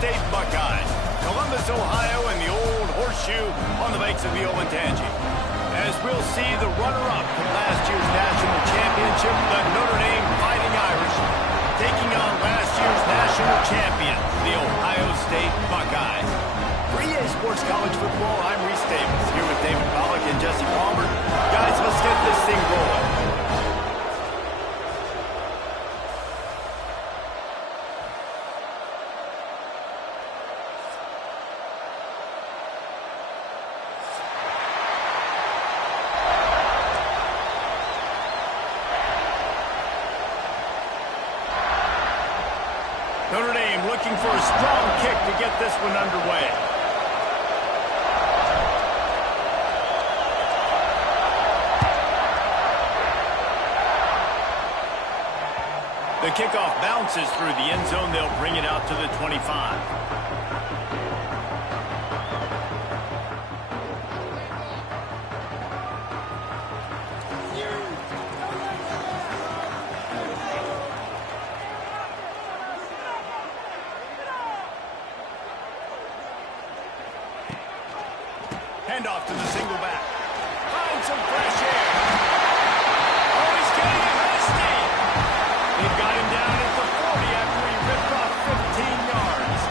State Buckeyes. Columbus, Ohio, and the old horseshoe on the banks of the Ncaa. As we'll see the runner-up from last year's national championship, the Notre Dame Fighting Irish, taking on last year's national champion, the Ohio State Buckeyes. For EA Sports College Football, I'm Reese Davis, here with David Pollack and Jesse Palmer. Guys, let's get this thing rolling. Notre Dame looking for a strong kick to get this one underway. The kickoff bounces through the end zone. They'll bring it out to the 25. Handoff to the single back. Found some fresh air. Oh, he's getting ahead of steam. They've got him down at the 40 after he ripped off 15 yards.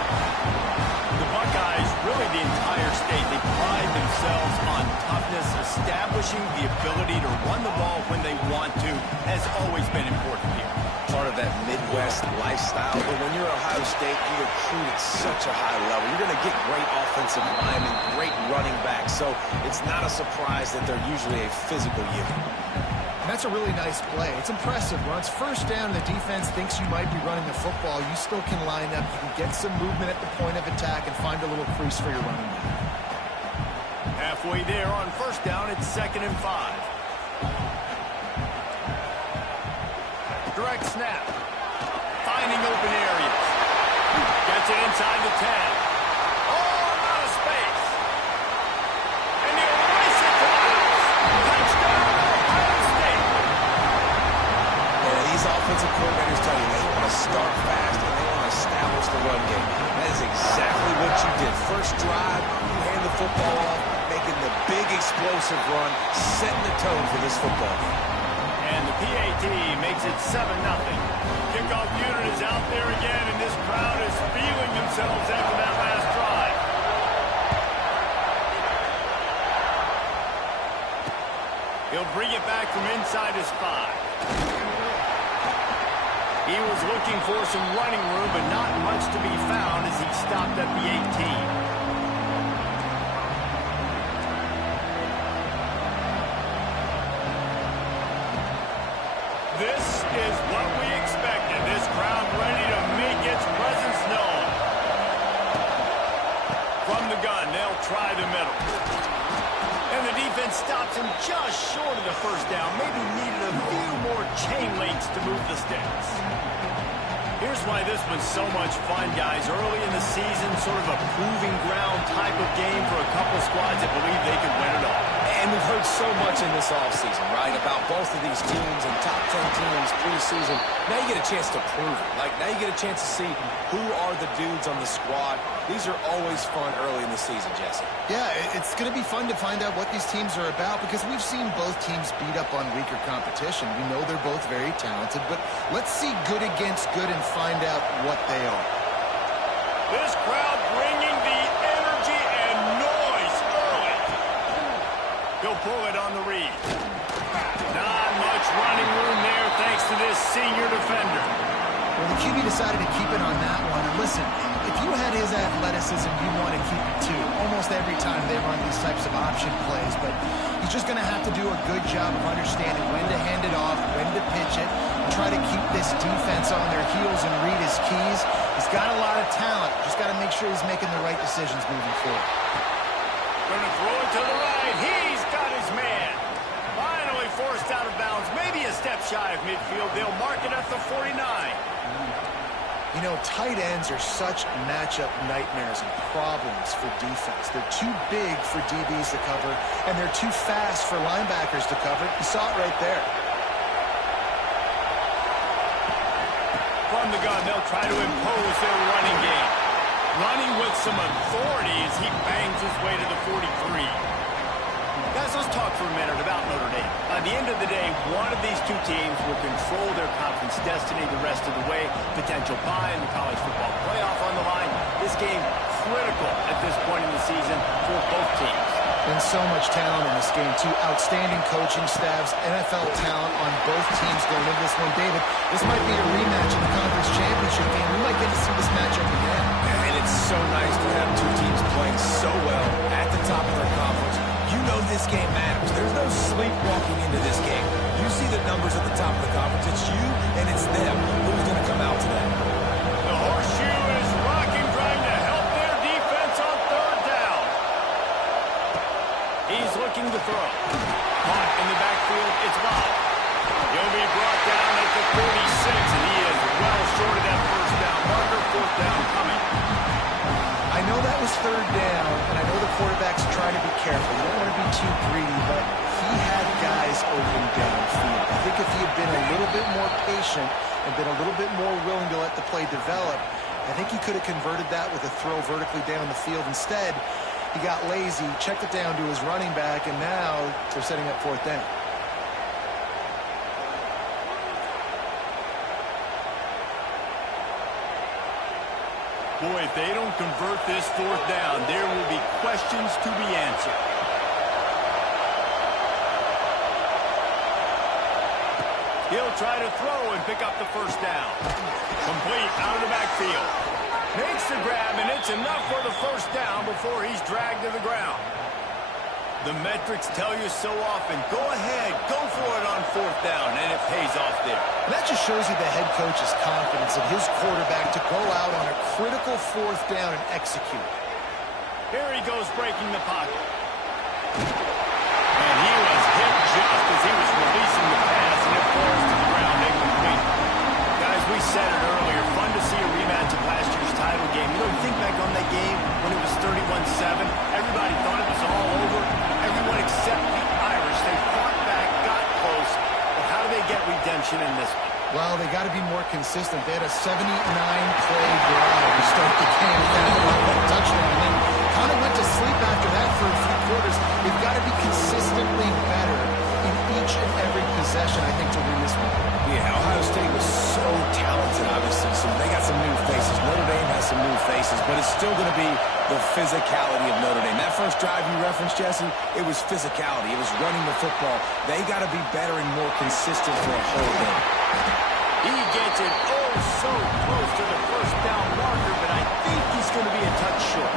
The Buckeyes, really the entire state, they pride themselves on toughness. Establishing the ability to run the ball when they want to has always been important here. Part of that Midwest lifestyle, but when you're Ohio State, you recruit at such a high level. You're going to get great offensive linemen, great running backs, so it's not a surprise that they're usually a physical unit. That's a really nice play. It's impressive. When it's first down, the defense thinks you might be running the football. You still can line up. You can get some movement at the point of attack and find a little crease for your running back. Halfway there on first down, it's 2nd and 5. Direct snap. Finding open areas. Gets it inside the 10. Oh, out of space. And he'll race it to the house. Touchdown, Ohio State. Yeah, these offensive coordinators tell you they want to start fast and they want to establish the run game. That is exactly what you did. First drive, you hand the football off, making the big explosive run, setting the tone for this football game. And the PAT makes it 7-0. Kickoff unit is out there again, and this crowd is feeling themselves after that last drive. He'll bring it back from inside his 5. He was looking for some running room, but not much to be found as he stopped at the 18. This is what we expected. This crowd ready to make its presence known. From the gun, they'll try the middle. And the defense stops him just short of the first down. Maybe needed a few more chain links to move the sticks. Here's why this was so much fun, guys. Early in the season, sort of a proving ground type of game for a couple squads that believe they could win it all. And we've heard so much in this offseason, right, about both of these teams and top 10 teams preseason. Now you get a chance to prove it. Like, now you get a chance to see who are the dudes on the squad. These are always fun early in the season, Jesse. Yeah, it's going to be fun to find out what these teams are about because we've seen both teams beat up on weaker competition. We know they're both very talented, but let's see good against good and find out what they are. This crowd bringing the energy and noise early. He'll pull it on the read. Not much running room there thanks to this senior defender. Well, the QB decided to keep it on that one. And listen, if you had his athleticism, you'd want to keep it too. Almost every time they run these types of option plays. But he's just going to have to do a good job of understanding when to hand it off, when to pitch it, and try to keep this defense on their heels and read his keys. He's got a lot of talent. Just got to make sure he's making the right decisions moving forward. Going to throw it to the right. He's got his man. Finally forced out of bounds. Maybe a step shy of midfield. They'll mark it at the 49. You know, tight ends are such matchup nightmares and problems for defense. They're too big for DBs to cover, and they're too fast for linebackers to cover. You saw it right there. From the gun, they'll try to impose their running game. running with some authority as he bangs his way to the 43. Guys, let's talk for a minute about Notre Dame. By the end of the day, one of these two teams will control their conference destiny the rest of the way. Potential bye in the college football playoff on the line. This game critical at this point in the season for both teams. And so much talent in this game, too. Outstanding coaching staffs, NFL talent on both teams going into this one. David, this might be a rematch in the conference championship game. We might get to see this matchup again. And it's so nice to have two teams playing so well at the top of their conference. You know this game matters. There's no sleepwalking into this game. You see the numbers at the top of the conference. It's you and it's them. Who's going to come out today? The horseshoe is rocking, trying to help their defense on third down. He's looking to throw. Caught in the backfield. It's Bob. He'll be brought down at the 46, and he is well short of that first down marker. Fourth down coming. I know that was third down, and I know the quarterback's trying to be careful. You don't want to be too greedy, but he had guys open downfield. I think if he had been a little bit more patient and been a little bit more willing to let the play develop, I think he could have converted that with a throw vertically down the field. Instead, he got lazy, checked it down to his running back, and now they're setting up fourth down. Boy, if they don't convert this fourth down, there will be questions to be answered. He'll try to throw and pick up the first down. Complete out of the backfield. Makes the grab, and it's enough for the first down before he's dragged to the ground. The metrics tell you so often, go ahead, go for it on fourth down, and it pays off there. That just shows you the head coach's confidence in his quarterback to go out on a critical fourth down and execute. Here he goes breaking the pocket. And he was hit just as he was releasing the pass, and it falls to the ground incomplete. Guys, we said it earlier, fun to see a rematch of last year's title game. You know, think back on that game when it was 31-7. Everybody thought it was all over. Everyone except the Irish. They fought back, got close. But how do they get redemption in this one? Well, they got to be more consistent. They had a 79-play drive to start the game. That touchdown. And kind of went to sleep after that for a few quarters. They've got to be consistently better in each and every possession, I think, to win this one. Yeah, Ohio State was so talented, obviously. So they got some new faces. Notre Dame has some new faces, but it's still going to be the physicality of Notre Dame. That first drive you referenced, Jesse, it was physicality. It was running the football. They got to be better and more consistent for a whole game. He gets it oh so close to the first down marker, but I think he's going to be a touch short.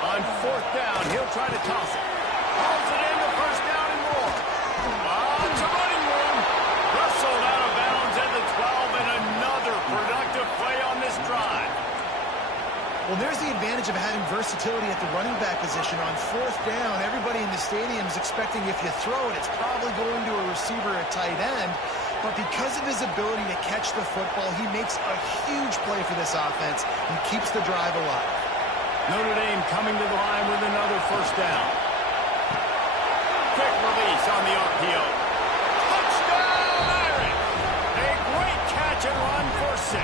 On fourth down, he'll try to toss it. Hauls it in the first down and more. It's a running room. Wrestled out of bounds at the 12, and another productive play on this drive. Well, there's the advantage of having versatility at the running back position. On fourth down, everybody in the stadium is expecting if you throw it, it's probably going to a receiver at tight end. But because of his ability to catch the football, he makes a huge play for this offense and keeps the drive alive. Notre Dame coming to the line with another first down. Quick release on the RPO. Touchdown, Irish! A great catch and run for 6.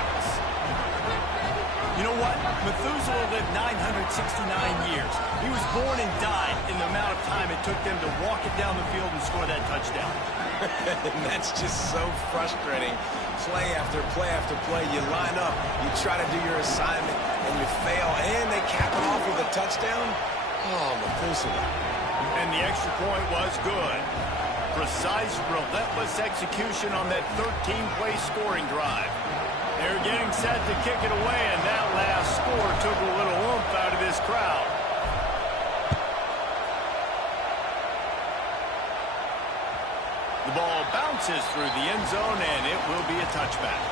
You know what? Methuselah lived 969 years. He was born and died in the amount of time it took them to walk it down the field and score that touchdown. And that's just so frustrating. Play after play after play, you line up, you try to do your assignment, and you fail, and they cap it off with a touchdown. Oh, Methuselah. And the extra point was good. Precise, relentless execution on that 13-play scoring drive. They're getting set to kick it away, and that last score took a little oomph out of this crowd. The ball bounces through the end zone, and it will be a touchback.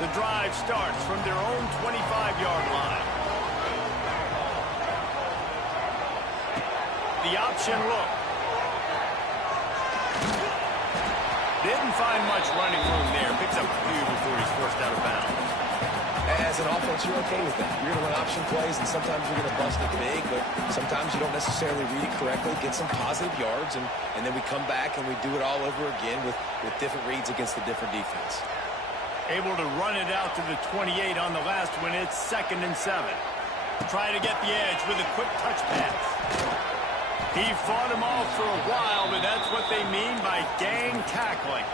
The drive starts from their own 25-yard line. The option look. Didn't find much running room there. Picks up a few before he's forced out of bounds. As an offense, you're okay with that. You're going to run option plays, and sometimes you're going to bust it big, but sometimes you don't necessarily read it correctly, get some positive yards, and then we come back and we do it all over again with different reads against the different defense. Able to run it out to the 28 on the last one. It's 2nd and 7. Try to get the edge with a quick touch pass. He fought him off for a while, but that's what they mean by gang tackling.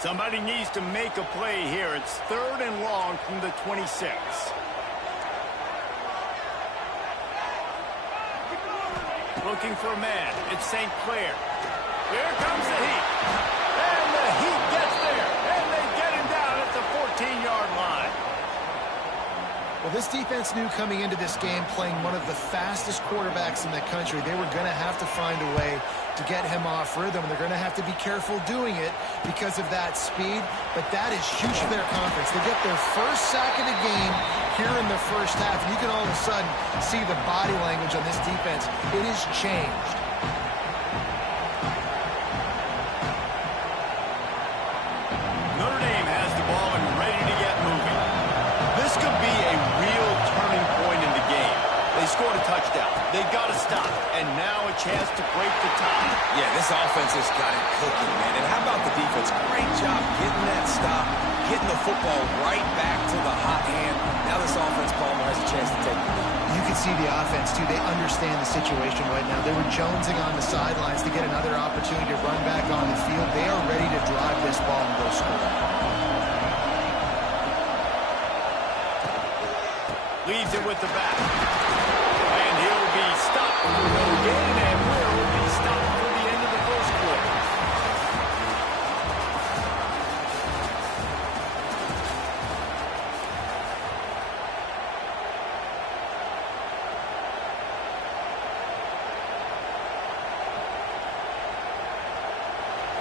Somebody needs to make a play here. It's 3rd and long from the 26. Looking for a man. It's St. Clair. Here comes the Heat. And the Heat gets there. And they get him down at the 14-yard line. Well, this defense knew coming into this game, playing one of the fastest quarterbacks in the country, they were going to have to find a way to get him off rhythm. They're going to have to be careful doing it because of that speed, but that is huge for their conference. They get their first sack of the game here in the first half, and you can all of a sudden see the body language on this defense. It has changed. Notre Dame has the ball and ready to get moving. This could be a real turning point in the game. They scored a touchdown. They got to stop. And now a chance to break the tie. Yeah, this offense has got it cooking, man. And how about the defense? Great job getting that stop, getting the football right back to the hot hand. Now this offense, Palmer, has a chance to take the lead. You can see the offense, too. They understand the situation right now. They were jonesing on the sidelines to get another opportunity to run back on the field. They are ready to drive this ball and go score. Leads it with the back. And he'll be stopped for no gain, and will be stopped for the end of the first quarter.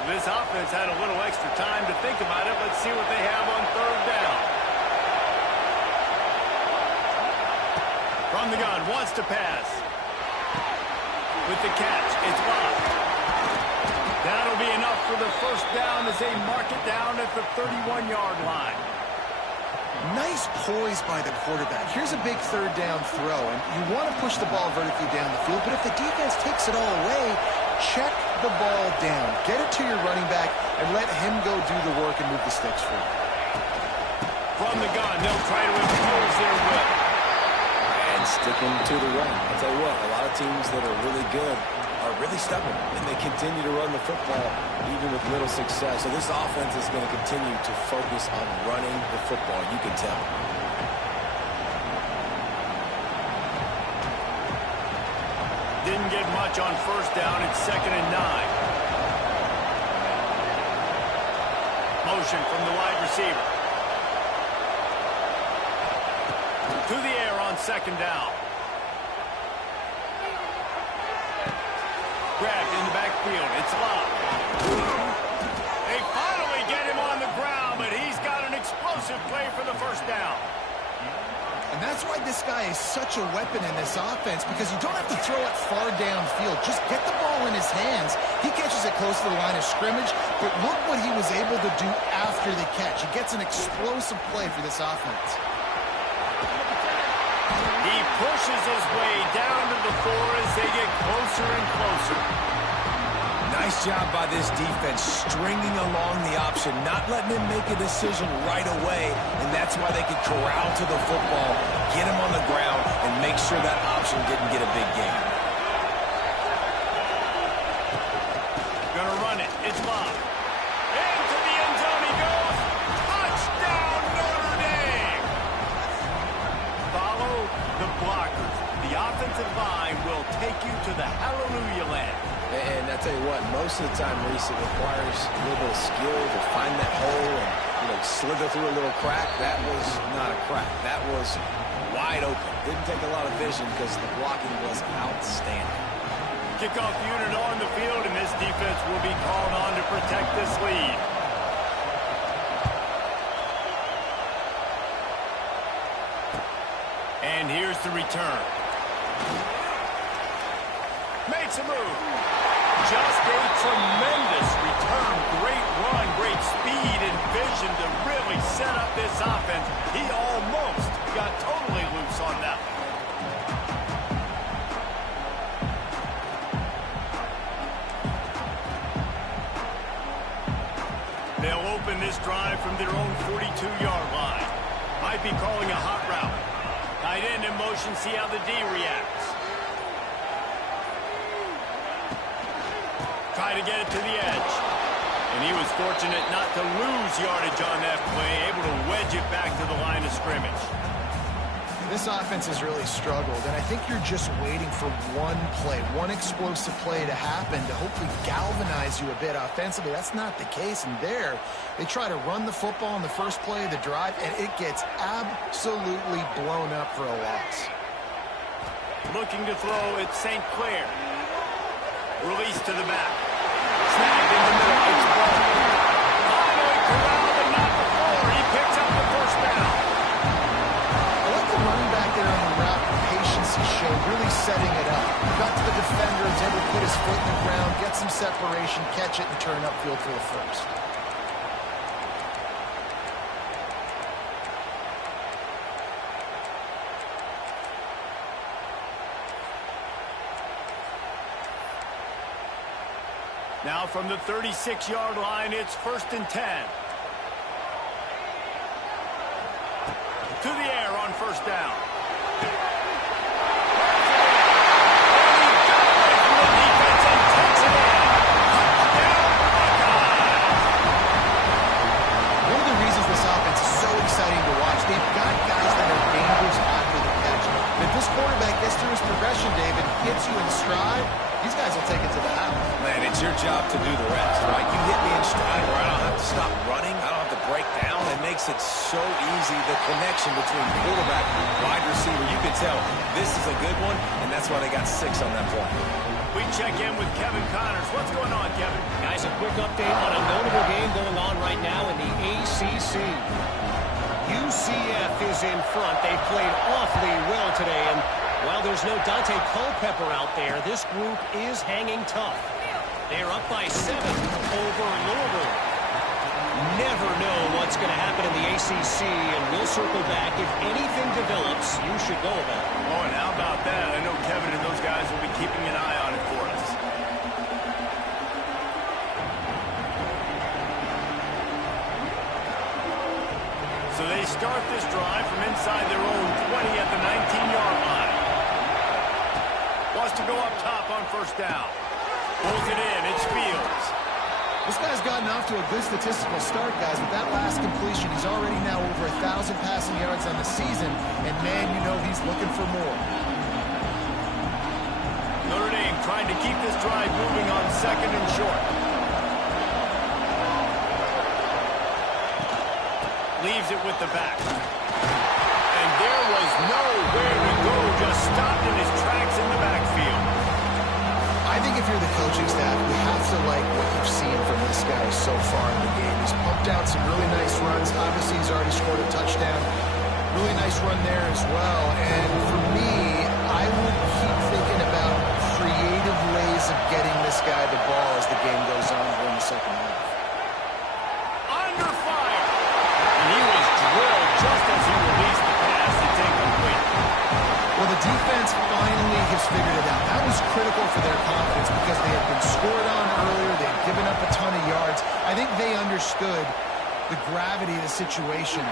This offense had a little extra time to think about it. Let's see what they have on 3rd down. From the gun, wants to pass. With the catch, it's blocked. That'll be enough for the first down as they mark it down at the 31-yard line. Nice poise by the quarterback. Here's a big 3rd down throw, and you want to push the ball vertically down the field, but if the defense takes it all away, check the ball down. Get it to your running back and let him go do the work and move the sticks for you. From the gun, they'll try to impose their will. And sticking to the run. I'll tell you what, a lot of teams that are really good are really stubborn, and they continue to run the football even with little success. So this offense is going to continue to focus on running the football, you can tell. Didn't get much on 1st down. It's 2nd and 9. Motion from the wide receiver. To the air on 2nd down. Grabbed in the backfield. It's locked. They finally get him on the ground, but he's got an explosive play for the first down. And that's why this guy is such a weapon in this offense, because you don't have to throw it far downfield. Just get the ball in his hands. He catches it close to the line of scrimmage, but look what he was able to do after the catch. He gets an explosive play for this offense. He pushes his way down to the 4 as they get closer and closer. Nice job by this defense, stringing along the option, not letting him make a decision right away, and that's why they could corral to the football, get him on the ground, and make sure that option didn't get a big gain. Gonna run it. It's Bob. Into the end zone he goes. Touchdown, Notre Dame! Follow the blockers. The offensive line will take you to the hallelujah land. And that's tell you what, most of the time, Reese, it requires a little bit of skill to find that hole and, slither through a little crack. That was not a crack. That was wide open. Didn't take a lot of vision because the blocking was outstanding. Kickoff unit on the field, and this defense will be called on to protect this lead. And here's the return. Makes a move. Just a tremendous return. Great run, great speed and vision to really set up this offense. He almost got totally loose on that one. They'll open this drive from their own 42-yard line. Might be calling a hot route. Tight end in motion, see how the D reacts. Try to get it to the edge. And he was fortunate not to lose yardage on that play, able to wedge it back to the line of scrimmage. This offense has really struggled, and I think you're just waiting for one play, one explosive play to happen to hopefully galvanize you a bit offensively. That's not the case, and there they try to run the football in the first play of the drive, and it gets absolutely blown up for a loss. Looking to throw at St. Clair. Release to the back. Snagged in the middle. It's ball. Finally corralled and not before. He picks up the first down. I like the running back there on the route, the patience he showed, really setting it up. Got to the defender, was able to put his foot in the ground, get some separation, catch it, and turn upfield for the first. Now from the 36-yard line, it's 1st and 10. To the air on first down. One of the reasons this offense is so exciting to watch, they've got guys that are dangerous after the catch. And if this quarterback gets through his progression, David, hits you in stride, these guys will take it to the house. Man, it's your job to do the rest, right? You hit me in stride where I don't have to stop running. I don't have to break down. It makes it so easy, the connection between quarterback and wide receiver. You can tell this is a good one, and that's why they got 6 on that play. We check in with Kevin Connors. What's going on, Kevin? Guys, a quick update on a notable game going on right now in the ACC. UCF is in front. They played awfully well today, and while there's no Dante Culpepper out there, this group is hanging tough. They're up by 7 over Louisville. Never know what's going to happen in the ACC, and we'll circle back. If anything develops, you should know about it. Oh, and how about that? I know Kevin and those guys will be keeping an eye on it for us. So they start this drive from inside their own 20 at the 19-yard line. Wants to go up top on first down. Pulls it in. It's Fields. This guy's gotten off to a good statistical start, guys. With that last completion, he's already now over 1,000 passing yards on the season. And, man, you know he's looking for more. Notre Dame trying to keep this drive moving on 2nd and short. Leaves it with the back. And there was nowhere to go. Just stopped in his tracks in the backfield. I think if you're the coaching staff, you have to like what you've seen from this guy so far in the game. He's pumped out some really nice runs. Obviously, he's already scored a touchdown. Really nice run there as well. And for me, I would keep thinking about creative ways of getting this guy the ball as the game goes on here in the second half. Under fire. And he was drilled just as he released the pass. It's incomplete. Well, the defense finally has figured it out. That was critical for their confidence because they had been scored on earlier. They had given up a ton of yards. I think they understood the gravity of the situation.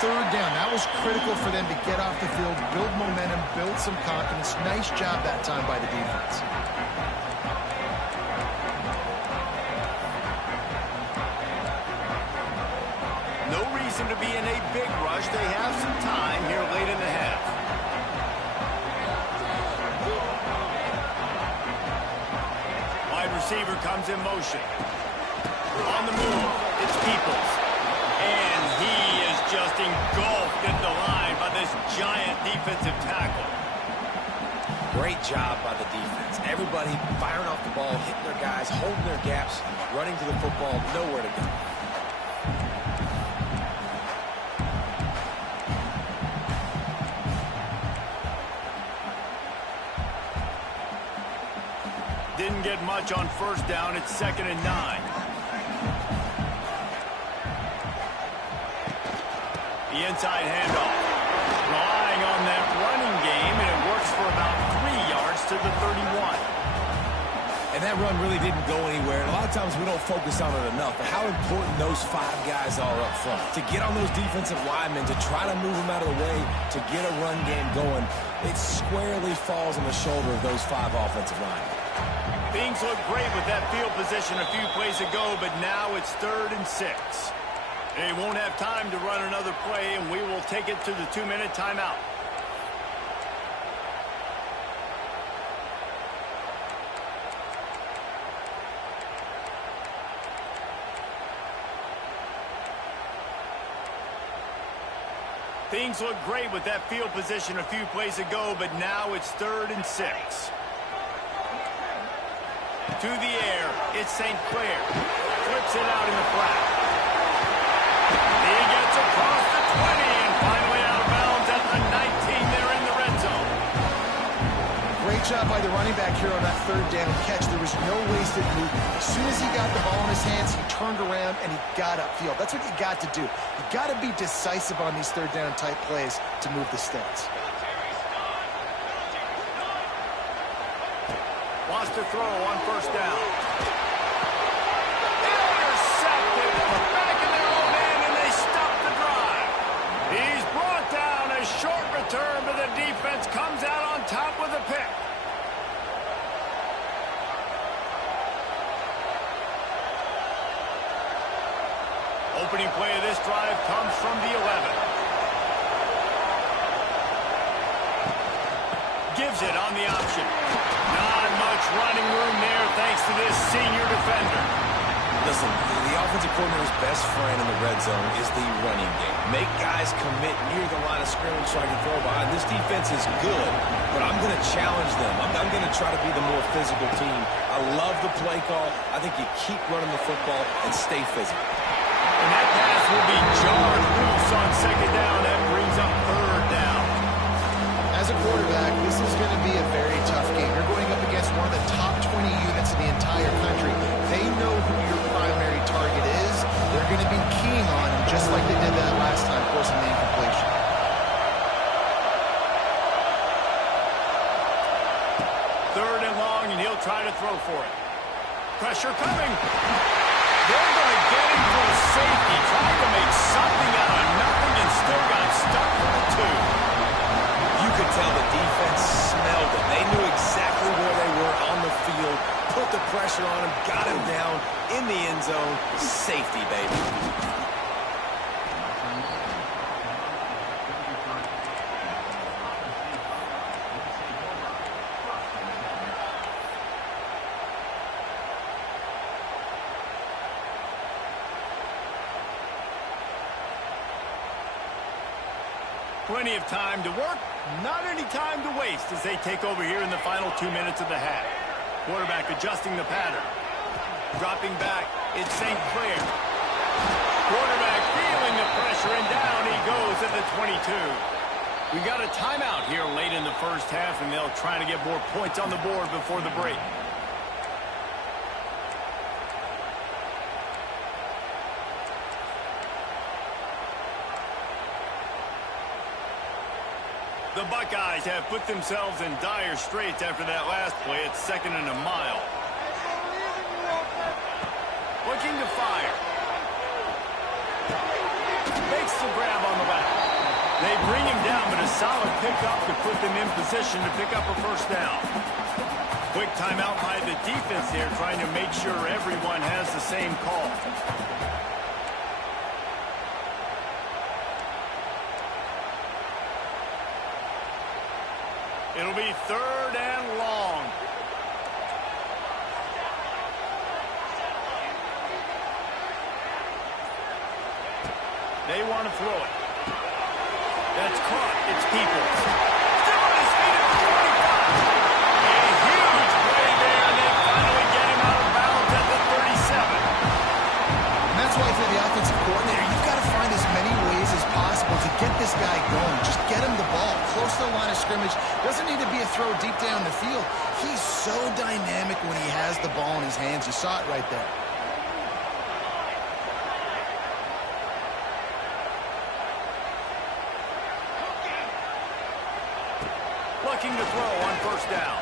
3rd down, that was critical for them to get off the field, build momentum, build some confidence. Nice job that time by the defense. No reason to be in a big rush. They have some time here late in the half. receiver comes in motion. On the move, it's Peoples. And he is just engulfed at the line by this giant defensive tackle. Great job by the defense. Everybody firing off the ball, hitting their guys, holding their gaps, running to the football, nowhere to go. Didn't get much on first down. It's 2nd and 9. The inside handoff. Relying on that running game, and it works for about 3 yards to the 31. And that run really didn't go anywhere. And a lot of times we don't focus on it enough. But how important those 5 guys are up front. To get on those defensive linemen, to try to move them out of the way, to get a run game going, it squarely falls on the shoulder of those 5 offensive linemen. Things look great with that field position a few plays ago, but now it's 3rd and 6. They won't have time to run another play, and we will take it to the 2-minute timeout. Things look great with that field position a few plays ago, but now it's 3rd and 6. To the air, it's St. Clair. Flips it out in the flat. He gets across the 20 and finally out of bounds at the 19 there in the red zone. Great job by the running back here on that 3rd down catch. There was no wasted movement. As soon as he got the ball in his hands, he turned around and he got upfield. That's what you got to do. You got to be decisive on these 3rd down type plays to move the sticks. Wants to throw on first down. Intercepted at the back of their own end, and they stop the drive. He's brought down. A short return, but the defense comes out on top with a pick. Opening play of this drive comes from the 11. Gives it on the option. Not much running room there thanks to this senior defender. Listen, the offensive coordinator's best friend in the red zone is the running game. Make guys commit near the line of scrimmage so I can throw behind. This defense is good, but I'm going to challenge them. I'm going to try to be the more physical team. I love the play call. I think you keep running the football and stay physical. And that pass will be jarred loose on 2nd down. That brings up 3rd down. As a quarterback, this is going to be a very tough game. You're going up against one of the top 20 units in the entire country. They know who your primary target is. They're going to be keying on him, just like they did that last time, forcing the incompletion. 3rd and long, and he'll try to throw for it. Pressure coming. They're going to get him for a safety. Trying to make something out of nothing and still got stuck for the 2. You could tell the defense smelled it. They knew exactly where they were on the field, put the pressure on him, got him down in the end zone. Safety, baby. Plenty of time to work, not any time to waste as they take over here in the final 2 minutes of the half. Quarterback adjusting the pattern. Dropping back, it's St. Clair. Quarterback feeling the pressure, and down he goes at the 22. We got a timeout here late in the first half, and they'll try to get more points on the board before the break. The Buckeyes have put themselves in dire straits after that last play. It's 2nd and a mile. Looking to fire. Makes the grab on the back. They bring him down, but a solid pickup to put them in position to pick up a first down. Quick timeout by the defense here, trying to make sure everyone has the same call. It'll be 3rd and long. They want to throw it. That's caught. It's Peoples. Still on his feet at the 25. A huge play there, and they finally get him out of bounds at the 37. And that's why, if you're the offensive coordinator, you've got to find as many ways as possible to get this guy going. Just get him the ball close to the line of scrimmage. Doesn't need to be a throw deep down the field. He's so dynamic when he has the ball in his hands. You saw it right there. Looking to throw on first down.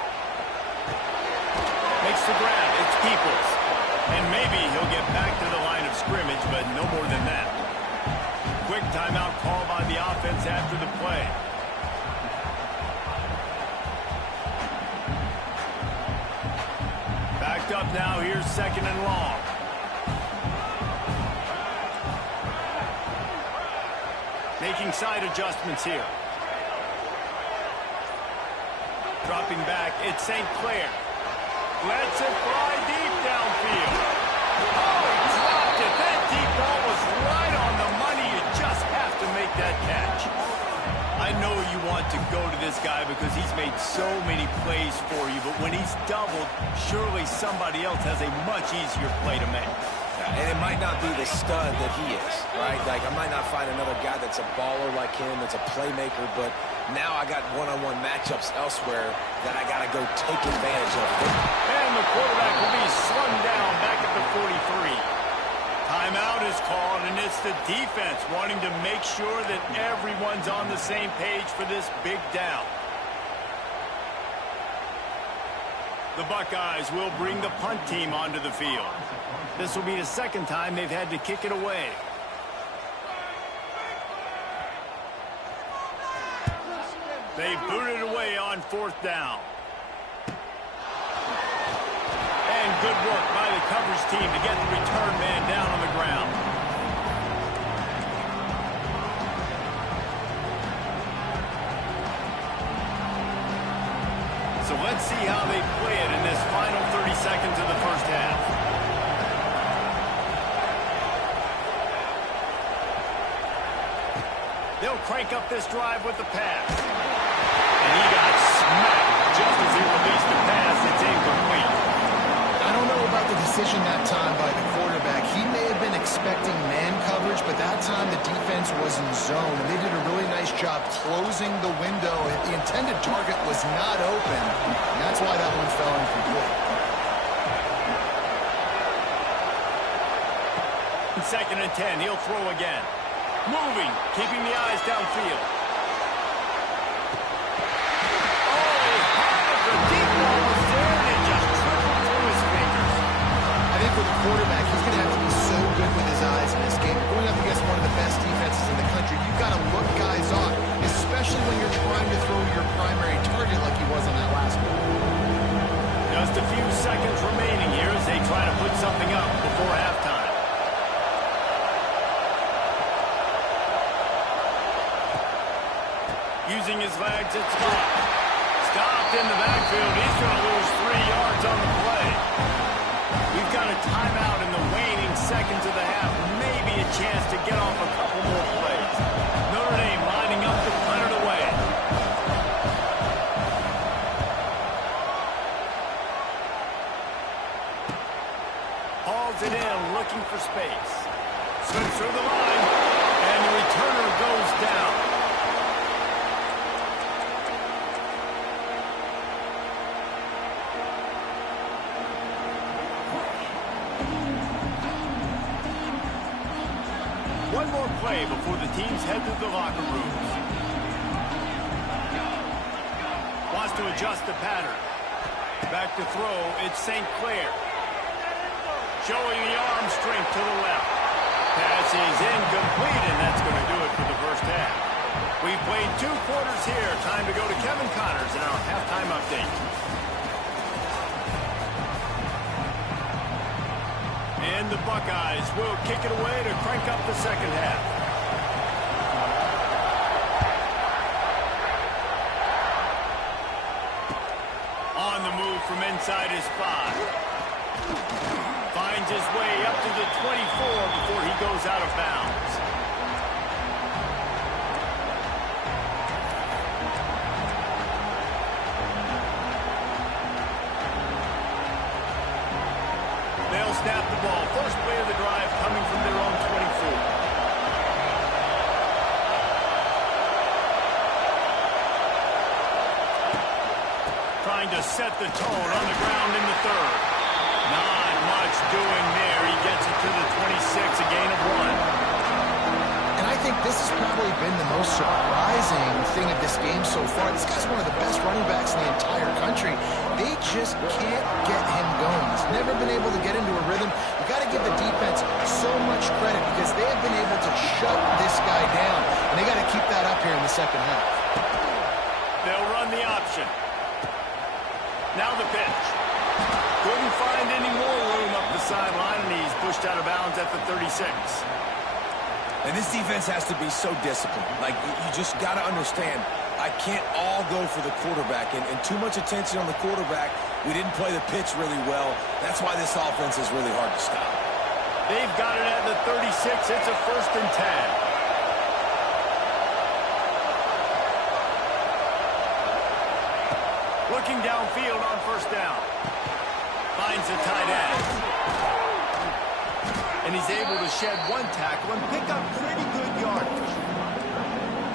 Makes the grab. It's Peoples. And maybe he'll get back to the line of scrimmage, but no more than that. Quick timeout call by the offense after the play. Backed up now. Here's second and long. Making side adjustments here. Dropping back, it's St. Clair. Lets it fly deep downfield. Oh, he dropped it. That deep ball was right on the money. You just have to make that catch. I know you want to go to this guy because he's made so many plays for you, but when he's doubled, surely somebody else has a much easier play to make. And it might not be the stud that he is, right? Like, I might not find another guy that's a baller like him, that's a playmaker, but now I got one-on-one matchups elsewhere that I got to go take advantage of. And the quarterback will be slung down back at the 43. Timeout is called, and it's the defense wanting to make sure that everyone's on the same page for this big down. The Buckeyes will bring the punt team onto the field. This will be the second time they've had to kick it away. They boot it away on fourth down. And good work by the coverage team to get the return man down on the ground. So let's see how they play it in this final 30 seconds of the first half. They'll crank up this drive with the pass. And he got smacked just as he released the pass. It's incomplete. I don't know about the decision that time by the quarterback. He may have been expecting man coverage, but that time the defense was in zone, and they did a really nice job closing the window. The intended target was not open, and that's why that one fell incomplete. Second and 10, he'll throw again. Moving, keeping the eyes downfield. Oh, the deep ball was there, and it just trickled through his fingers. I think for the quarterback, he's going to have to be so good with his eyes in this game. Going up against one of the best defenses in the country, you've got to look guys off, especially when you're trying to throw your primary target like he was on that last one. Just a few seconds remaining here as they try to put something up before halftime. Using his legs, it's Scott. Stopped in the backfield. He's going to lose 3 yards on the play. We've got a timeout in the waning seconds of the half. Maybe a chance to get off a couple more plays. Notre Dame lining up to punt it away. Hauls it in, looking for space. Slips through the line, and the returner goes down. One more play before the teams head to the locker rooms. Wants to adjust the pattern. Back to throw, it's St. Clair. Showing the arm strength to the left. Pass is incomplete, and that's going to do it for the first half. We've played 2 quarters here. Time to go to Kevin Connors in our halftime update. And the Buckeyes will kick it away to crank up the second half. On the move from inside his 5. Finds his way up to the 24 before he goes out of bounds. will snap the ball. First play of the drive coming from their own 24. Trying to set the tone on the ground in the third. Not much doing there. He gets it to the 26, a gain of 1. And I think this has probably been the most surprising thing of this game so far. This guy's one of the best running backs in the entire country. They just can't get him going. He's never been able to get into a rhythm. You got to give the defense so much credit because they have been able to shut this guy down. And they got to keep that up here in the second half. They'll run the option. Now the pitch. Couldn't find any more room up the sideline, and he's pushed out of bounds at the 36. And this defense has to be so disciplined. Like, you just got to understand, I can't all go for the quarterback. And too much attention on the quarterback. We didn't play the pitch really well. That's why this offense is really hard to stop. They've got it at the 36. It's a 1st and 10. Looking downfield on 1st down. Finds a tight end. And he's able to shed 1 tackle and pick up pretty good yardage.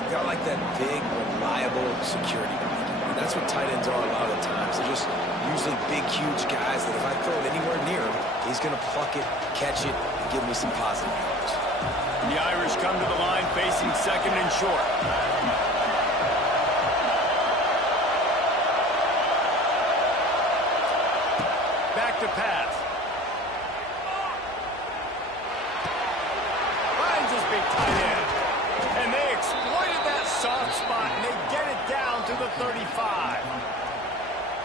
Got like that big, reliable security blanket. And that's what tight ends are a lot of the times. They're just usually big, huge guys that if I throw it anywhere near him, he's going to pluck it, catch it, and give me some positive yards. The Irish come to the line facing 2nd and short. Back to pass. Finds his big tight end. And they exploited that soft spot, and they get it down to the 35.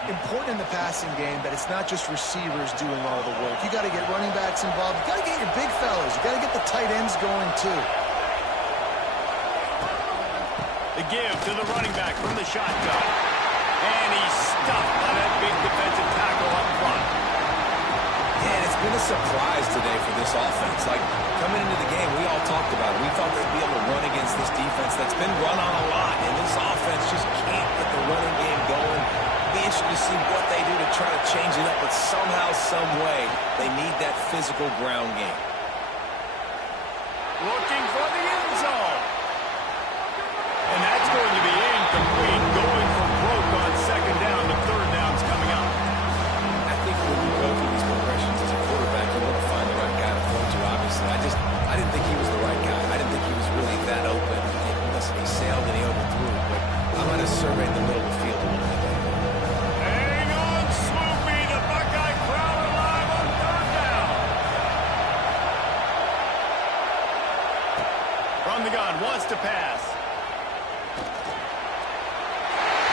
Important in the passing game that it's not just receivers doing all the work. You got to get running backs involved. You got to get your big fellas. You got to get the tight ends going too. The give to the running back from the shotgun. And he's stuffed by that big defensive tackle up front. Yeah, and it's been a surprise today for this offense. Like, coming into the game, we all talked about it. We thought they'd be able to run against this defense that's been run on a lot, and this offense just can't get the running game going. Be interested to see what they do to try to change it up, but somehow, some way, they need that physical ground game. Looking for the end zone. And that's going to be incomplete. Going for broke on 2nd down. The 3rd down's coming up. I think when you go through these progressions as a quarterback, you want to find the right guy to throw to, obviously. I didn't think he was the right guy. I didn't think he was really that open. Listen, he sailed and he overthrew, but I might have surveyed the middle of the field a little bit better. Hang on, Swoopy. The Buckeye crowd alive on 3rd down. From the gun, wants to pass.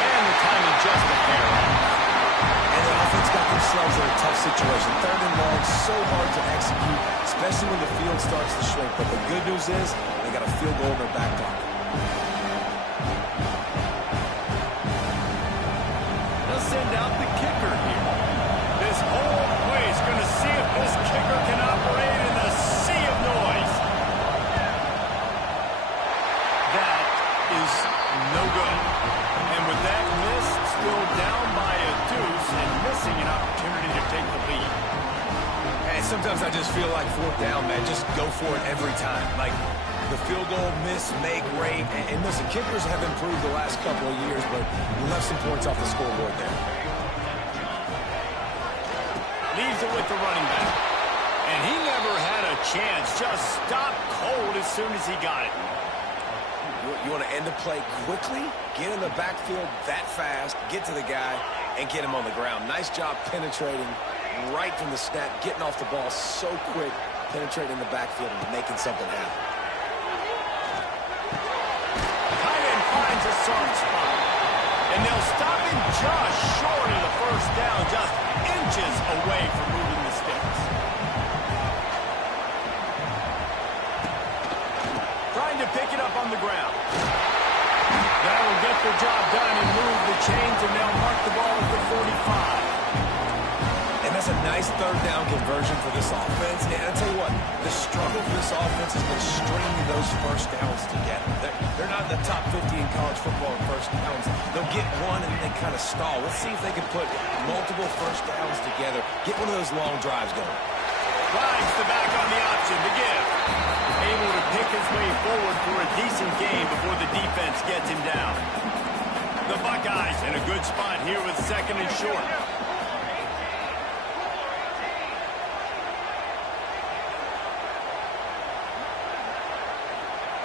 And the timing just a hair off. And the offense got themselves in a tough situation. 3rd and long, so hard to execute, especially when the field starts to shrink. But the good news is they got a field goal in their back pocket. They'll send out the kicker here. This whole place going to see if this kicker can operate in a sea of noise. That is no good. And with that miss, still down by a deuce and missing an opportunity to take the lead. Hey, sometimes I just feel like 4th down, man. Just go for it every time. Like, the field goal, miss, make, rate. And listen, kickers have improved the last couple of years, but you left some points off the scoreboard there. Leaves it with the running back. And he never had a chance. Just stopped cold as soon as he got it. You want to end the play quickly, get in the backfield that fast, get to the guy, and get him on the ground. Nice job penetrating right from the snap, getting off the ball so quick, penetrating the backfield and making something happen. Tight end finds a soft spot. And they'll stop him just short of the 1st down, just inches away from moving the sticks. Trying to pick it up on the ground. That'll get the job done and move the chains, and they'll mark the ball at the 45. And that's a nice 3rd down conversion for this offense. And I'll tell you what, the struggle for this offense has been stringing those 1st downs together. They're not in the top 50 in college football in 1st downs. They'll get one and then they kind of stall. Let's see if they can put multiple 1st downs together, get one of those long drives going. forward for a decent gain before the defense gets him down. The Buckeyes in a good spot here with second and short.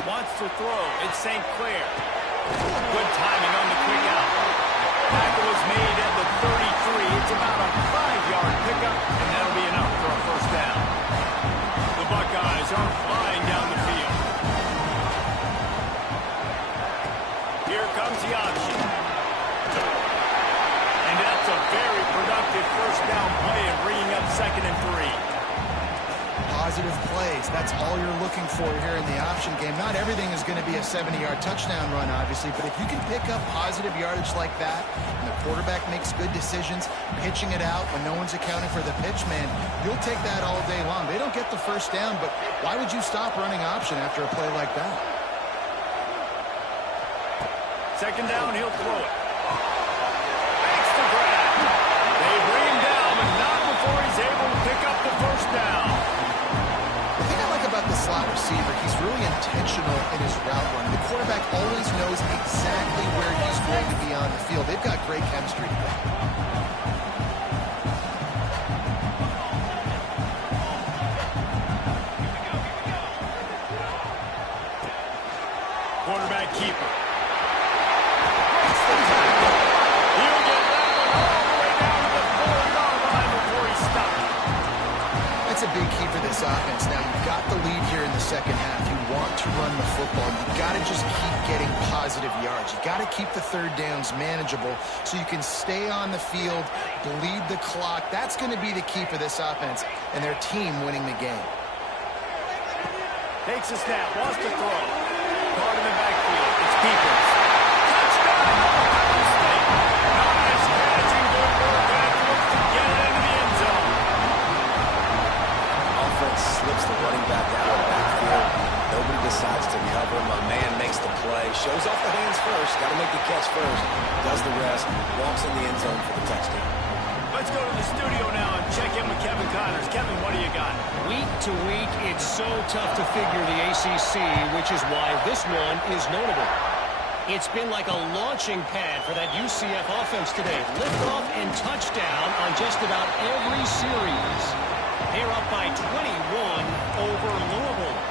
Wants to throw. It's St. Clair. Good timing on the quick out. Tackle is made at the 33. It's about a 5-yard pickup, and that'll be enough for a first down. The Buckeyes are flying down the field. Here comes the option. And that's a very productive first down play and bringing up second and 3. Positive plays. That's all you're looking for here in the option game. Not everything is going to be a 70-yard touchdown run, obviously, but if you can pick up positive yardage like that, and the quarterback makes good decisions, pitching it out when no one's accounting for the pitch, man, you'll take that all day long. They don't get the first down, but why would you stop running option after a play like that? Second down, he'll throw it. Makes the grab. They bring him down, but not before he's able to pick up the first down. The thing I like about the slot receiver, he's really intentional in his route run. The quarterback always knows exactly where he's going to be on the field. They've got great chemistry together. Quarterback keeper. Breaks the tackle. He'll get that one all the way down to the 4-yard line before he stopped. That's a big key for this offense. Now, you've got the lead here in the second half. You want to run the football. You've got to just keep getting positive yards. You've got to keep the third downs manageable so you can stay on the field, bleed the clock. That's going to be the key for this offense and their team winning the game. Takes a snap, wants to throw. Caught in the backfield. It's Keepers. Touchdown! Ohio State. Nice catch and good work. And looks to get it into the end zone. Offense slips the running back out of the backfield. Nobody decides to cover him. A man makes the play. Shows off the hands first. Got to make the catch first. Does the rest. Walks in the end zone for the touchdown. Let's go to the studio now and check in with Kevin Connors. Kevin, what do you got? Week to week, it's so tough to figure the ACC, which is why this one is notable. It's been like a launching pad for that UCF offense today. Liftoff and touchdown on just about every series. They're up by 21 over Louisville.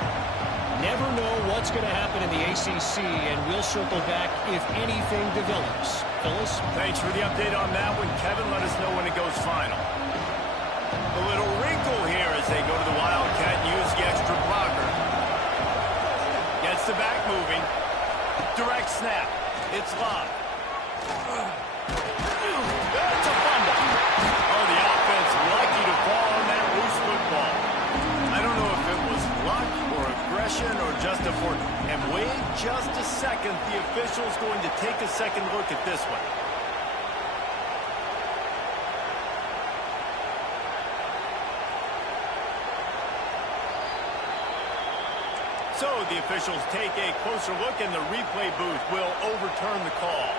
Never know what's going to happen in the ACC, and we'll circle back if anything develops. Phyllis? Thanks for the update on that one, Kevin. Let us know when it goes final. A little wrinkle here as they go to the Wildcat and use the extra blocker. Gets the back moving. Direct snap. It's locked. That's a fumble. Oh, the offense lucky to fall on that loose football. I don't know if it was luck or aggression or just a fort. And wait just a second. The official's going to take a second look at this one. So the officials take a closer look, and the replay booth will overturn the call.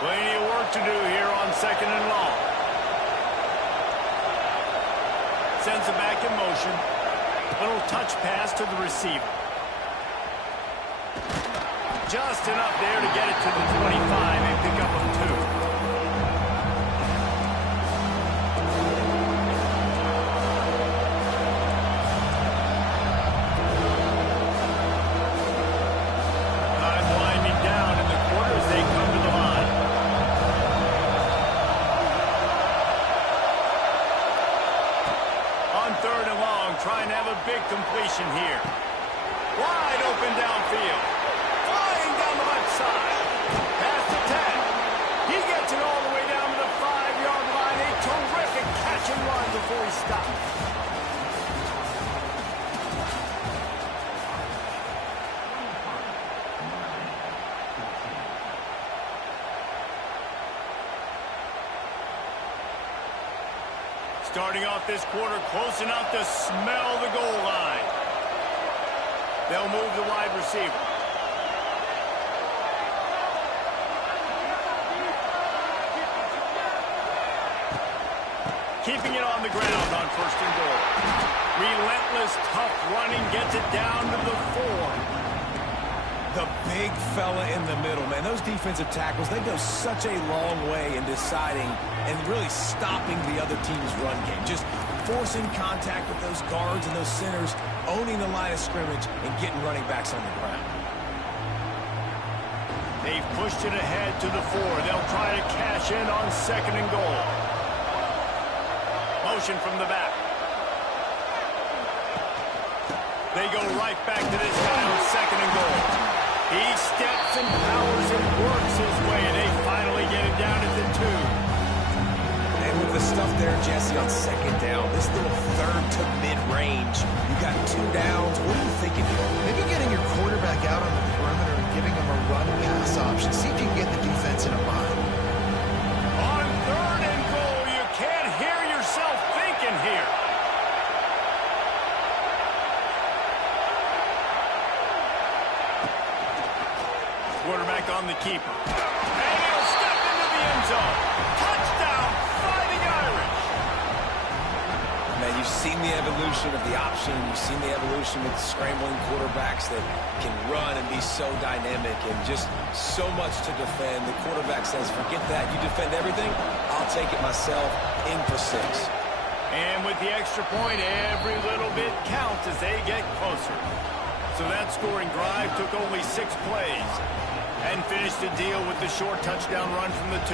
Plenty of work to do here on second and long. Sends it back in motion. Little touch pass to the receiver. Just enough there to get it to the 25 and pick up a 2. Trying to have a big completion here. Wide open downfield. Flying down the left side. Pass to 10. He gets it all the way down to the 5-yard line. A terrific catch and run before he stops. Starting off this quarter close enough to smell the goal line. They'll move the wide receiver. keeping it on the ground on 1st and goal. Relentless, tough running gets it down to the 4. The big fella in the middle, man. Those defensive tackles, they go such a long way in deciding and really stopping the other team's run game. Just forcing contact with those guards and those centers, owning the line of scrimmage, and getting running backs on the ground. They've pushed it ahead to the 4. They'll try to cash in on 2nd and goal. Motion from the back. They go right back to this guy on 2nd and goal. He steps and powers and works his way, and they finally get him down at the 2. And with the stuff there, Jesse, on 2nd down, this little 3rd to mid-range, you got 2 downs. What are you thinking here? Maybe getting your quarterback out on the perimeter and giving him a run-pass option. See if you can get the defense in a bind. On 3rd and goal, you can't hear yourself thinking here. Quarterback on the keeper. And he'll step into the end zone. Touchdown, Fighting Irish. Man, you've seen the evolution of the option. You've seen the evolution with scrambling quarterbacks that can run and be so dynamic and just so much to defend. The quarterback says, forget that. You defend everything, I'll take it myself, in for 6. And with the extra point, every little bit counts as they get closer. So that scoring drive took only 6 plays and finished the deal with the short touchdown run from the 2.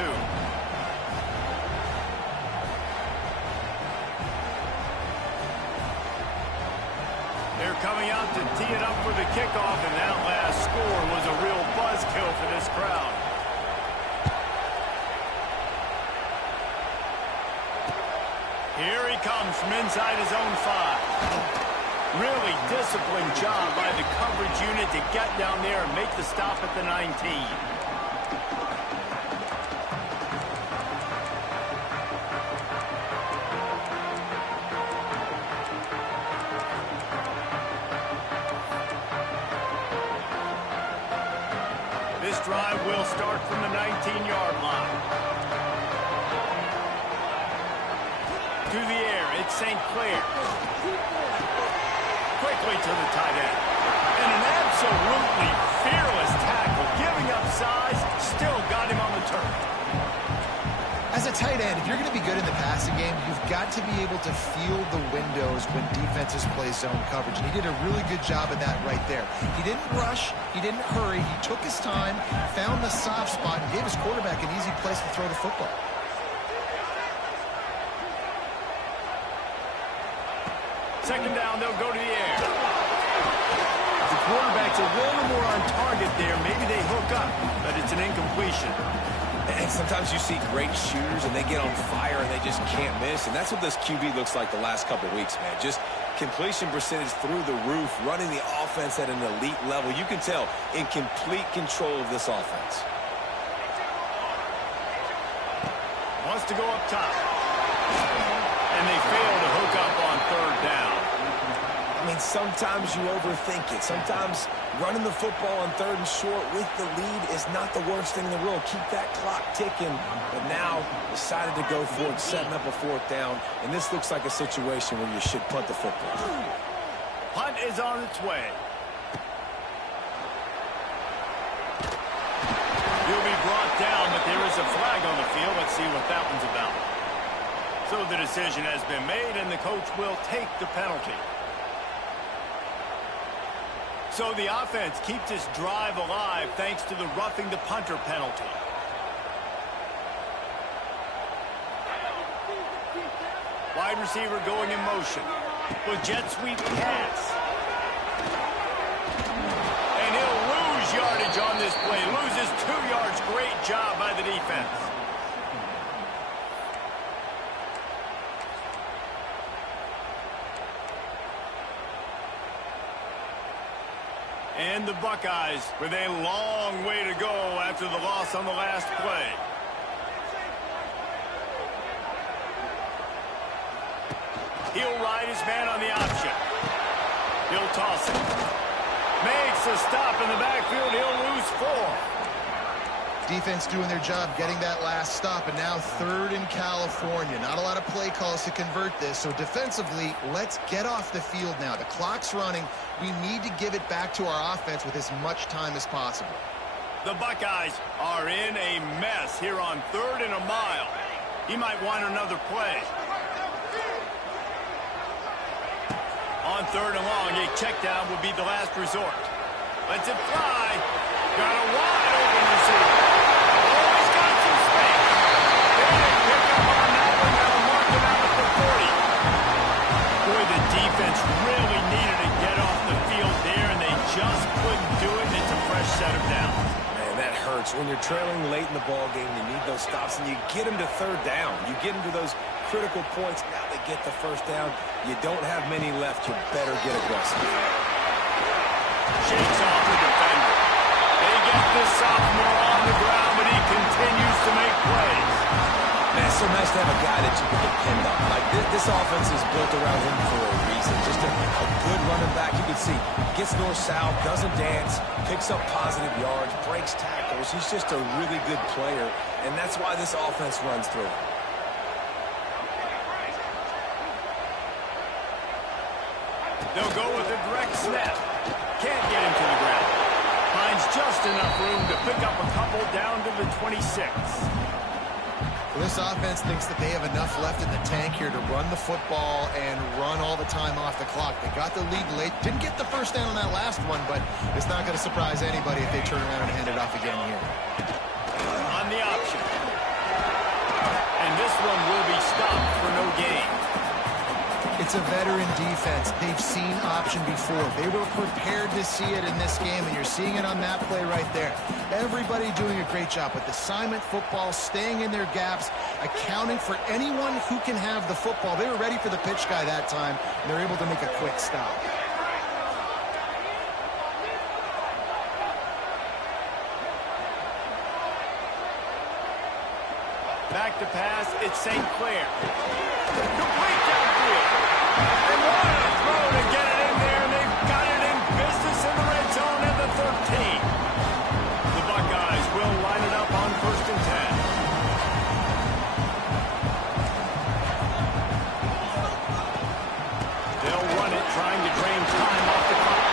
They're coming out to tee it up for the kickoff, and that last score was a real buzzkill for this crowd. Here he comes from inside his own 5. Really disciplined job by the coverage unit to get down there and make the stop at the 19. This drive will start from the 19-yard line. To the air, it's St. Clair. Quickly to the tight end. And an absolutely fearless tackle, giving up size, still got him on the turf. As a tight end, if you're going to be good in the passing game, you've got to be able to feel the windows when defenses play zone coverage. And he did a really good job of that right there. He didn't rush. He didn't hurry. He took his time, found the soft spot, and gave his quarterback an easy place to throw the football. Second down, they'll go to the air. If the quarterback's a little more on target there, maybe they hook up, but it's an incompletion. And sometimes you see great shooters, and they get on fire, and they just can't miss. And that's what this QB looks like the last couple of weeks, man. Just completion percentage through the roof, running the offense at an elite level. You can tell in complete control of this offense. Wants to go up top. And they fail to hook up on 3rd down. I mean, sometimes you overthink it. Sometimes running the football on 3rd and short with the lead is not the worst thing in the world. Keep that clock ticking. But now decided to go for it, setting up a 4th down. And this looks like a situation where you should punt the football. Punt is on its way. He'll be brought down, but there is a flag on the field. Let's see what that one's about. So the decision has been made, and the coach will take the penalty. So the offense keeps this drive alive thanks to the roughing the punter penalty. Wide receiver going in motion. With jet sweep pass. And he'll lose yardage on this play. Loses 2 yards. Great job by the defense. And the Buckeyes with a long way to go after the loss on the last play. He'll ride his man on the option. He'll toss it. Makes a stop in the backfield. He'll lose 4. Defense doing their job, getting that last stop, and now 3rd in California. Not a lot of play calls to convert this, so defensively, let's get off the field now. The clock's running. We need to give it back to our offense with as much time as possible. The Buckeyes are in a mess here on 3rd and a mile. He might want another play. On 3rd and long, a check down would be the last resort. Lets it fly. Got a wide open receiver. Oh, he's got some space. They didn't pick up on that one. That'll mark him out at the 40. Boy, the defense really needed to get off the field there, and they just couldn't do it, and it's a fresh set of downs. Man, that hurts. When you're trailing late in the ball game, you need those stops, and you get them to 3rd down. You get them to those critical points. Now they get the 1st down. You don't have many left. You better get aggressive. Shakes off the defender. They get this sophomore on the ground, but he continues to make plays. Man, it's so nice to have a guy that you can depend on. Like, this offense is built around him for a reason. Just a good running back. You can see, gets north-south, doesn't dance, picks up positive yards, breaks tackles. He's just a really good player, and that's why this offense runs through him. They'll go with a direct snap. Can't get him to the ground. Finds just enough room to pick up a couple down to the 26. Well, this offense thinks that they have enough left in the tank here to run the football and run all the time off the clock. They got the lead late. Didn't get the 1st down on that last one, but it's not going to surprise anybody if they turn around and hand it off again here. On the option. And this one will be stopped for no gain. It's a veteran defense. They've seen option before. They were prepared to see it in this game, and you're seeing it on that play right there. Everybody doing a great job with assignment football, staying in their gaps, accounting for anyone who can have the football. They were ready for the pitch guy that time, and they're able to make a quick stop. Back to pass, it's St. Clair. Complete downfield. They wanted a throw to get it in there, and they've got it in business in the red zone at the 13. The Buckeyes will line it up on 1st and 10. They'll run it, trying to drain time off the clock.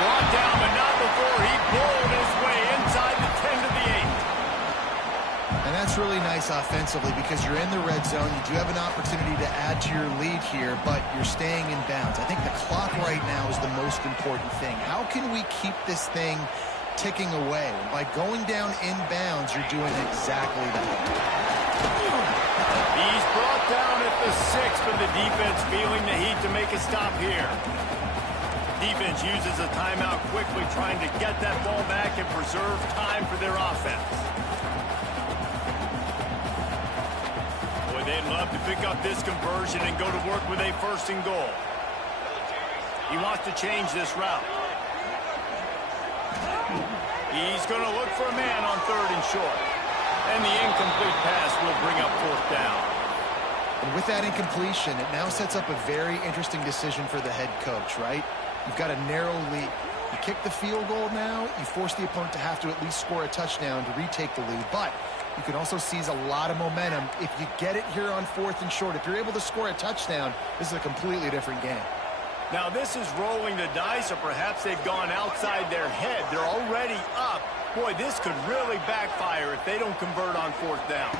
Brought down, but not before he bowled his way inside the 10 to the 8. And that's really nice offensively because you're in the red zone. You do have an opportunity to add to your lead here, but you're staying in bounds. I think the clock right now is the most important thing. How can we keep this thing ticking away? And by going down in bounds, you're doing exactly that. He's brought down at the 6, but the defense feeling the heat to make a stop here. Defense uses a timeout quickly, trying to get that ball back and preserve time for their offense. They'd love to pick up this conversion and go to work with a 1st and goal. He wants to change this route. He's going to look for a man on 3rd and short. And the incomplete pass will bring up 4th down. And with that incompletion, it now sets up a very interesting decision for the head coach, right? You've got a narrow lead. You kick the field goal now, you force the opponent to have to at least score a touchdown to retake the lead. But you can also seize a lot of momentum if you get it here on 4th and short. If you're able to score a touchdown, this is a completely different game. Now this is rolling the dice, or perhaps they've gone outside their head. They're already up. Boy, this could really backfire if they don't convert on 4th down.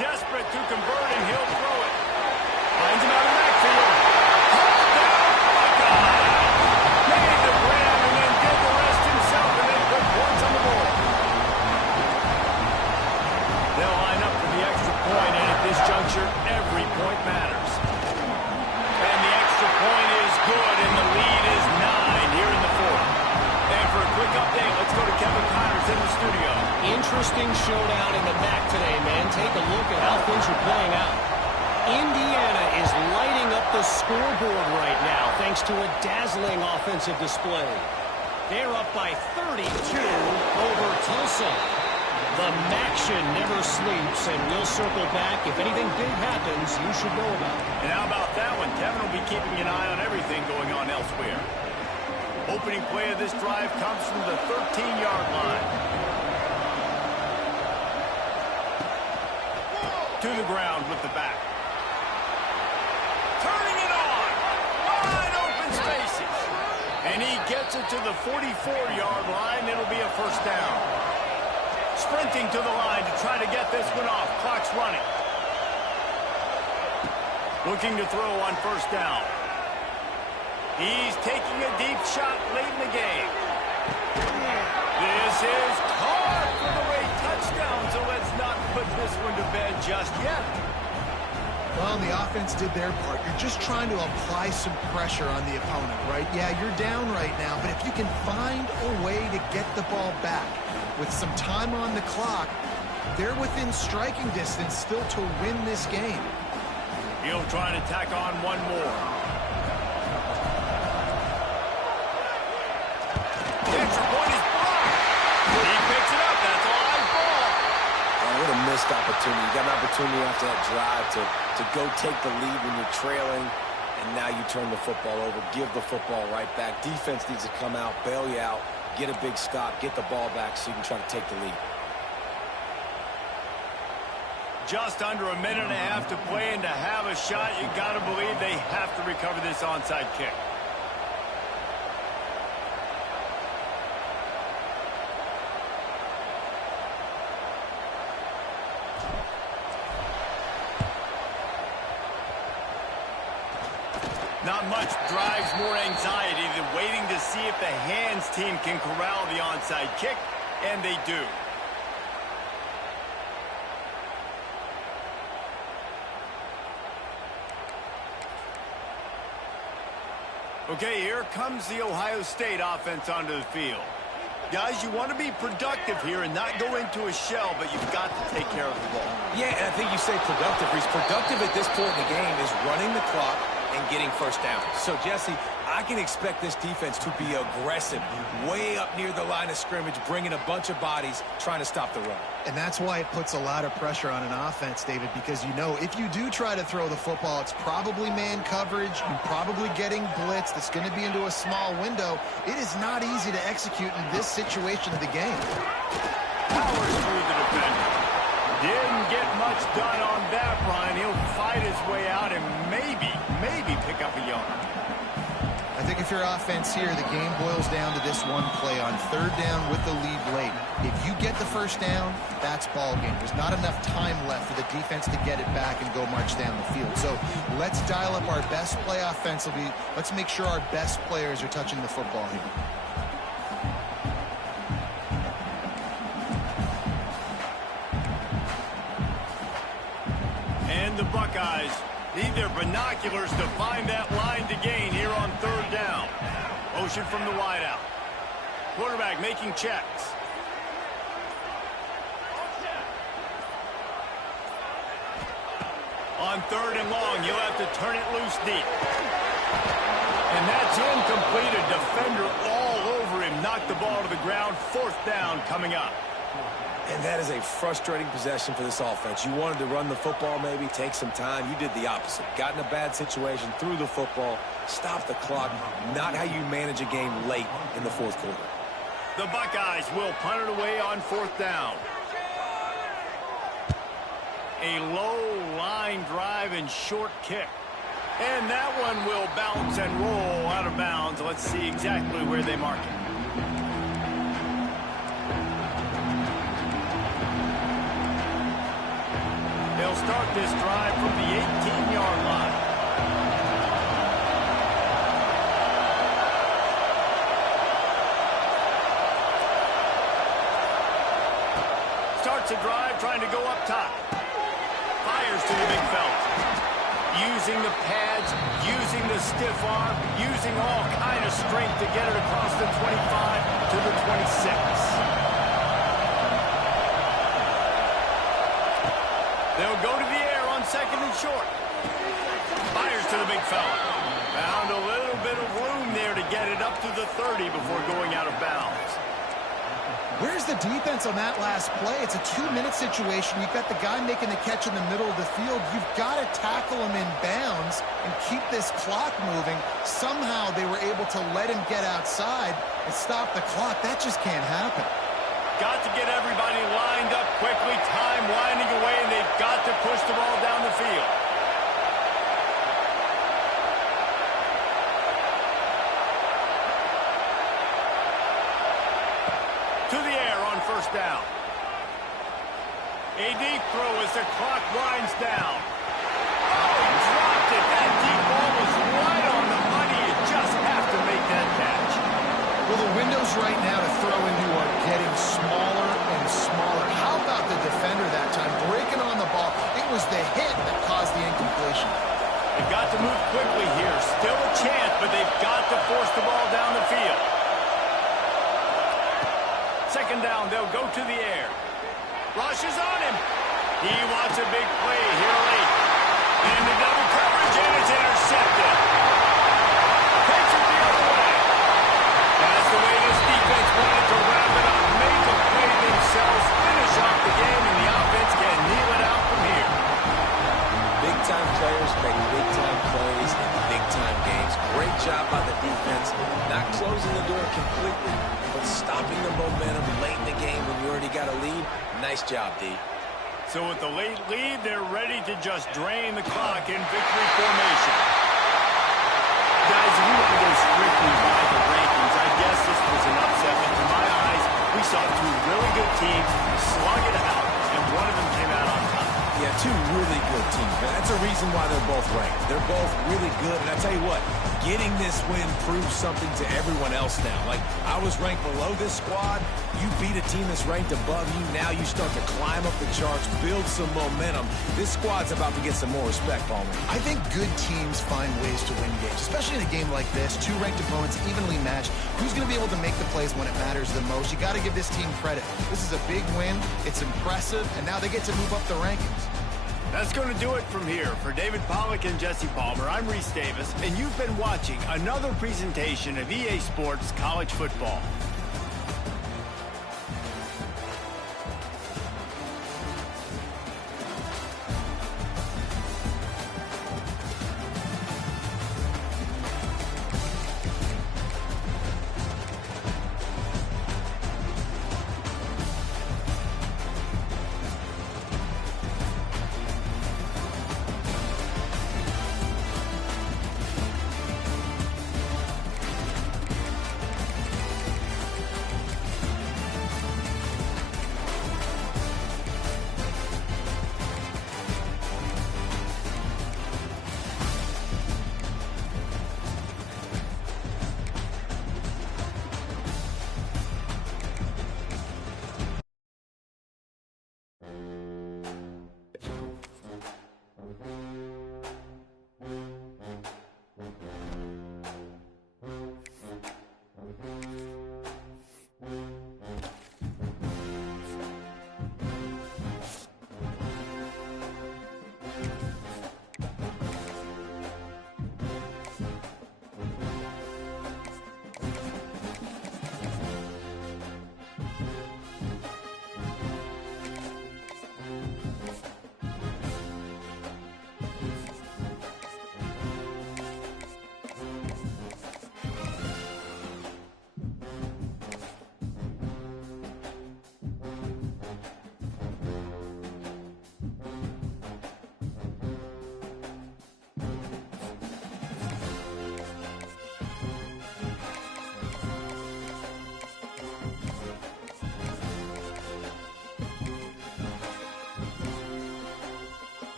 Desperate to convert, and he'll throw it. Finds him out of the backfield. Hold down, Buckeye! Made the grab and then did the rest himself, and then put points on the board. They'll line up for the extra point, and at this juncture, every point matters. And the extra point is good, and the lead is 9 here in the 4th. And for a quick update, let's go to Kevin Connors in the studio. Interesting showdown in the MAC today, man. Take a look at how things are playing out. Indiana is lighting up the scoreboard right now thanks to a dazzling offensive display. They're up by 32 over Tulsa. The MACtion never sleeps, and we'll circle back. If anything big happens, you should know about it. And how about that one? Kevin will be keeping an eye on everything going on elsewhere. Opening play of this drive comes from the 13-yard line. to the ground with the back. Turning it on. Wide open spaces. And he gets it to the 44-yard line. It'll be a first down. Sprinting to the line to try to get this one off. Clock's running. Looking to throw on first down. He's taking a deep shot late in the game. This is caught for the way touchdown, so let's not put this one to bed just yet. Well, the offense did their part. You're just trying to apply some pressure on the opponent, right? Yeah, you're down right now, but if you can find a way to get the ball back with some time on the clock, they're within striking distance still to win this game. He'll try to tack on one more. The extra point is blocked. He picks it up. That's a live ball. Oh, what a missed opportunity. You got an opportunity after that drive to go take the lead when you're trailing, and now you turn the football over, give the football right back. Defense needs to come out, bail you out, get a big stop, get the ball back so you can try to take the lead. Just under a minute and a half to play, and to have a shot, you got to believe they have to recover this onside kick. Not much drives more anxiety than waiting to see if the hands team can corral the onside kick, and they do. Okay, here comes the Ohio State offense onto the field. Guys, you want to be productive here and not go into a shell, but you've got to take care of the ball. Yeah, and I think you say productive. He's productive at this point in the game is running the clock and getting first down. So, Jesse, I can expect this defense to be aggressive, way up near the line of scrimmage, bringing a bunch of bodies, trying to stop the run. And that's why it puts a lot of pressure on an offense, David, because you know if you do try to throw the football, it's probably man coverage, you're probably getting blitzed, it's going to be into a small window. It is not easy to execute in this situation of the game. Powers through the defender. Didn't get much done on that run. He'll fight his way out and maybe pick up a yard. I think if you're offense here, the game boils down to this one play on third down with the lead late. If you get the first down, that's ball game. There's not enough time left for the defense to get it back and go march down the field. So let's dial up our best play offensively. Let's make sure our best players are touching the football here. And the Buckeyes need their binoculars to find that line to gain here on third down. Motion from the wideout. Quarterback making checks. On third and long, you'll have to turn it loose deep. And that's incomplete. A defender all over him. Knocked the ball to the ground. Fourth down coming up. And that is a frustrating possession for this offense. You wanted to run the football, maybe take some time. You did the opposite. Got in a bad situation, threw the football, stopped the clock. Not how you manage a game late in the fourth quarter. The Buckeyes will punt it away on fourth down. A low line drive and short kick. And that one will bounce and roll out of bounds. Let's see exactly where they mark it. They'll start this drive from the 18-yard line. Starts a drive trying to go up top. Fires to the big fella. Using the pads, using the stiff arm, using all kind of strength to get it across the 25 to the 26. They'll go to the air on second and short. Fires to the big fella. Found a little bit of room there to get it up to the 30 before going out of bounds. Where's the defense on that last play? It's a 2-minute situation. You've got the guy making the catch in the middle of the field. You've got to tackle him in bounds and keep this clock moving. Somehow they were able to let him get outside and stop the clock. That just can't happen. Got to get everybody lined up quickly. Time winding away, and they've got to push the ball throw as the clock winds down. Oh, he dropped it. That deep ball was right on the money. You just have to make that catch. Well, the windows right now to throw into are getting smaller and smaller. How about the defender that time breaking on the ball? It was the hit that caused the incompletion. They've got to move quickly here. Still a chance, but they've got to force the ball down the field. Second down, they'll go to the air. Rushes on him. He wants a big play here late. And the double coverage, and it's intercepted. Takes it the other way. That's the way this defense wanted to wrap it up. Make a play themselves, finish off the game, and the offense can kneel it out from here. Big-time players make big-time plays in big-time games. Great job by the defense, not closing the door completely, but stopping the momentum late in the game when you already got a lead. Nice job, D. So with the late lead, they're ready to just drain the clock in victory formation. Guys, if you want to go strictly by the rankings, I guess this was an upset, but to my eyes, we saw two really good teams slug it out, and one of them came out on top. Yeah, two really good teams, man. That's a reason why they're both ranked. They're both really good, and I tell you what, getting this win proves something to everyone else now. Like, I was ranked below this squad. You beat a team that's ranked above you. Now you start to climb up the charts, build some momentum. This squad's about to get some more respect, Palmer. I think good teams find ways to win games, especially in a game like this. Two ranked opponents evenly matched. Who's going to be able to make the plays when it matters the most? You got to give this team credit. This is a big win. It's impressive, and now they get to move up the rankings. That's going to do it from here. For David Pollack and Jesse Palmer, I'm Reese Davis, and you've been watching another presentation of EA Sports College Football.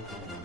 it.